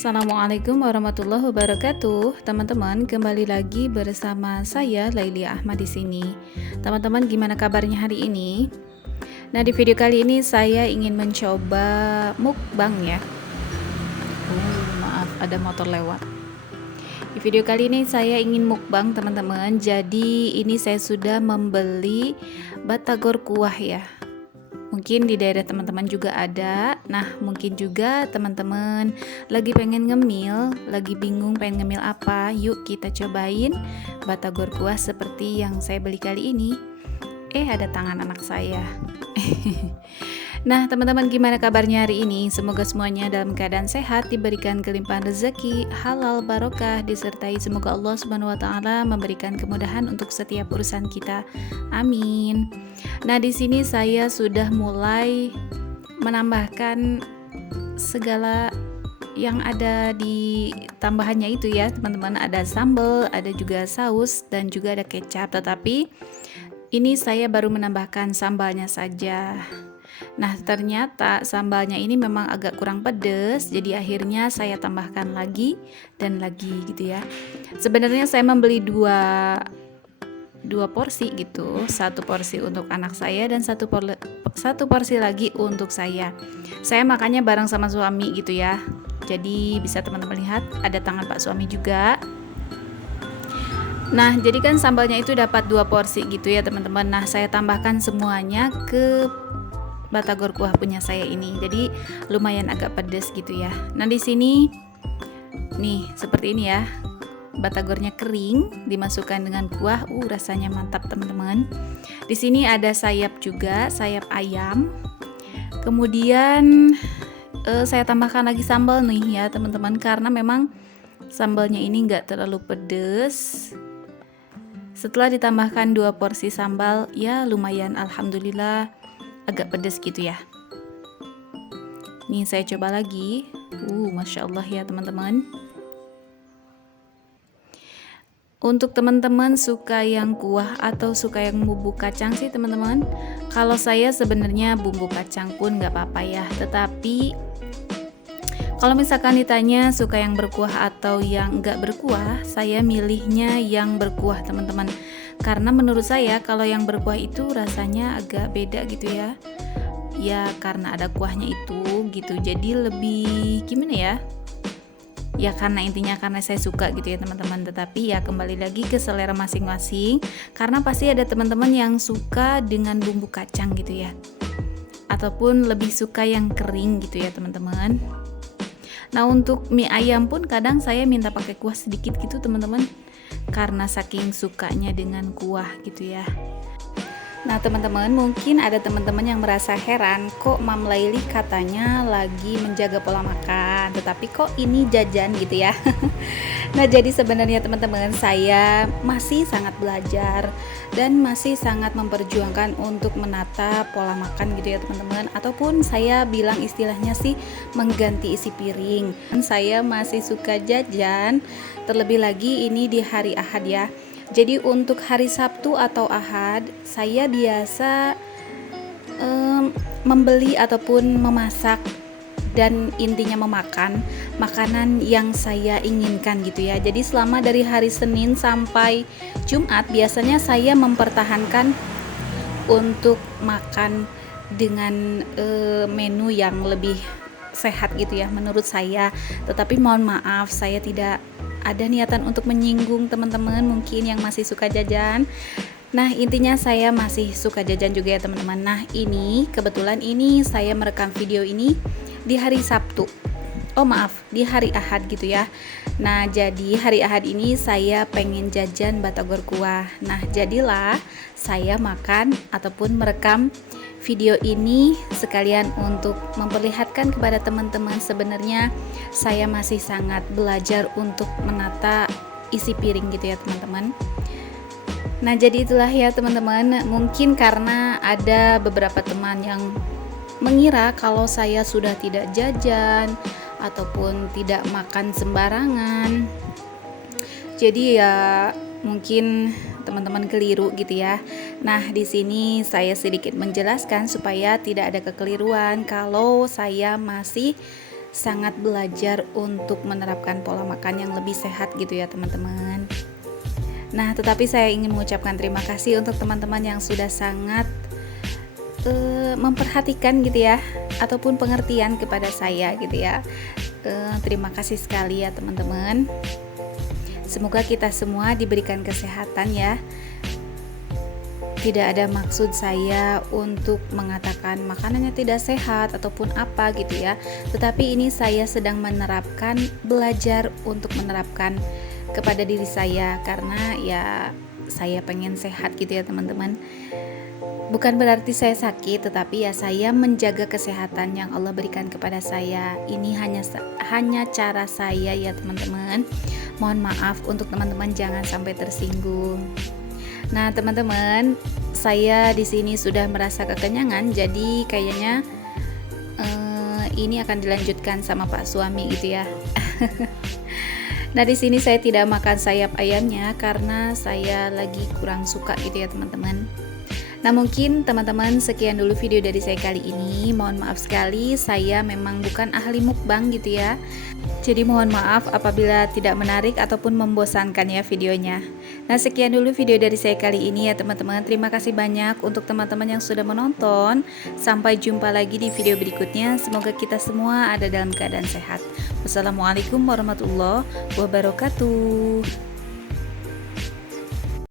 Assalamualaikum warahmatullahi wabarakatuh. Teman-teman, kembali lagi bersama saya Laili Ahmad di sini. Teman-teman, gimana kabarnya hari ini? Nah, di video kali ini saya ingin mencoba mukbang ya. Maaf, ada motor lewat. Di video kali ini saya ingin mukbang, teman-teman. Jadi, ini saya sudah membeli batagor kuah ya. Mungkin di daerah teman-teman juga ada. Nah, mungkin juga teman-teman lagi pengen ngemil, lagi bingung pengen ngemil apa. Yuk kita cobain batagor kuah seperti yang saya beli kali ini. Ada tangan anak saya. Nah, teman-teman, gimana kabarnya hari ini? Semoga semuanya dalam keadaan sehat, diberikan kelimpahan rezeki, halal, barokah, disertai semoga Allah Subhanahu wa taala memberikan kemudahan untuk setiap urusan kita. Amin. Nah, di sini saya sudah mulai menambahkan segala yang ada di tambahannya itu ya, teman-teman. Ada sambal, ada juga saus dan juga ada kecap, tetapi ini saya baru menambahkan sambalnya saja. Nah, ternyata sambalnya ini memang agak kurang pedas, jadi akhirnya saya tambahkan lagi dan lagi gitu ya. Sebenarnya saya membeli dua porsi gitu, satu porsi untuk anak saya dan satu porsi lagi untuk saya. Saya makannya bareng sama suami gitu ya. Jadi bisa teman-teman lihat ada tangan Pak suami juga. Nah, jadi kan sambalnya itu dapat 2 porsi gitu ya teman-teman. Nah, saya tambahkan semuanya ke batagor kuah punya saya ini. Jadi lumayan agak pedas gitu ya. Nah, di sini nih seperti ini ya. Batagornya kering, dimasukkan dengan kuah. Rasanya mantap teman-teman. Di sini ada sayap juga, sayap ayam. Kemudian saya tambahkan lagi sambal nih ya teman-teman, karena memang sambalnya ini enggak terlalu pedas. Setelah ditambahkan 2 porsi sambal, ya lumayan, alhamdulillah agak pedas gitu ya. Nih saya coba lagi. Masya Allah ya teman-teman. Untuk teman-teman suka yang kuah atau suka yang bumbu kacang sih teman-teman, kalau saya sebenarnya bumbu kacang pun nggak apa-apa ya. Tetapi kalau misalkan ditanya suka yang berkuah atau yang nggak berkuah, saya milihnya yang berkuah teman-teman. Karena menurut saya kalau yang berkuah itu rasanya agak beda gitu ya. Ya karena ada kuahnya itu gitu, jadi lebih gimana ya? Ya karena intinya karena saya suka gitu ya teman-teman. Tetapi ya kembali lagi ke selera masing-masing. Karena pasti ada teman-teman yang suka dengan bumbu kacang gitu ya. Ataupun lebih suka yang kering gitu ya teman-teman. Nah, untuk mie ayam pun kadang saya minta pakai kuah sedikit gitu teman-teman, karena saking sukanya dengan kuah gitu ya. Nah teman-teman, mungkin ada teman-teman yang merasa heran, kok Mam Laili katanya lagi menjaga pola makan, tetapi kok ini jajan gitu ya. Nah jadi sebenarnya teman-teman, saya masih sangat belajar dan masih sangat memperjuangkan untuk menata pola makan gitu ya teman-teman. Ataupun saya bilang istilahnya sih mengganti isi piring. Saya masih suka jajan, terlebih lagi ini di hari Ahad ya. Jadi untuk hari Sabtu atau Ahad, saya biasa membeli ataupun memasak dan intinya memakan makanan yang saya inginkan gitu ya. Jadi selama dari hari Senin sampai Jumat biasanya saya mempertahankan untuk makan dengan menu yang lebih sehat gitu ya menurut saya. Tetapi mohon maaf, saya tidak ada niatan untuk menyinggung teman-teman mungkin yang masih suka jajan. Nah intinya saya masih suka jajan juga ya teman-teman. Nah ini kebetulan ini saya merekam video ini di hari Sabtu, di hari Ahad gitu ya. Nah jadi hari Ahad ini saya pengen jajan batagor kuah. Nah jadilah saya makan ataupun merekam video ini sekalian untuk memperlihatkan kepada teman-teman sebenarnya saya masih sangat belajar untuk menata isi piring gitu ya teman-teman. Nah jadi itulah ya teman-teman, mungkin karena ada beberapa teman yang mengira kalau saya sudah tidak jajan ataupun tidak makan sembarangan. Jadi ya mungkin teman-teman keliru gitu ya. Nah, di sini saya sedikit menjelaskan supaya tidak ada kekeliruan kalau saya masih sangat belajar untuk menerapkan pola makan yang lebih sehat gitu ya teman-teman. Nah, tetapi saya ingin mengucapkan terima kasih untuk teman-teman yang sudah sangat memperhatikan gitu ya, ataupun pengertian kepada saya gitu ya. Terima kasih sekali ya teman-teman. Semoga kita semua diberikan kesehatan ya. Tidak ada maksud saya untuk mengatakan makanannya tidak sehat ataupun apa gitu ya. Tetapi ini saya sedang menerapkan, belajar untuk menerapkan kepada diri saya, karena ya saya pengen sehat gitu ya teman-teman. Bukan berarti saya sakit, tetapi ya saya menjaga kesehatan yang Allah berikan kepada saya. Ini hanya cara saya ya teman-teman. Mohon maaf untuk teman-teman, jangan sampai tersinggung. Nah teman-teman, saya di sini sudah merasa kekenyangan, jadi kayaknya ini akan dilanjutkan sama Pak suami gitu ya. Nah di sini saya tidak makan sayap ayamnya karena saya lagi kurang suka gitu ya teman-teman. Nah mungkin teman-teman sekian dulu video dari saya kali ini. Mohon maaf sekali, saya memang bukan ahli mukbang gitu ya. Jadi mohon maaf apabila tidak menarik ataupun membosankan ya videonya. Nah sekian dulu video dari saya kali ini ya teman-teman. Terima kasih banyak untuk teman-teman yang sudah menonton. Sampai jumpa lagi di video berikutnya. Semoga kita semua ada dalam keadaan sehat. Wassalamualaikum warahmatullahi wabarakatuh.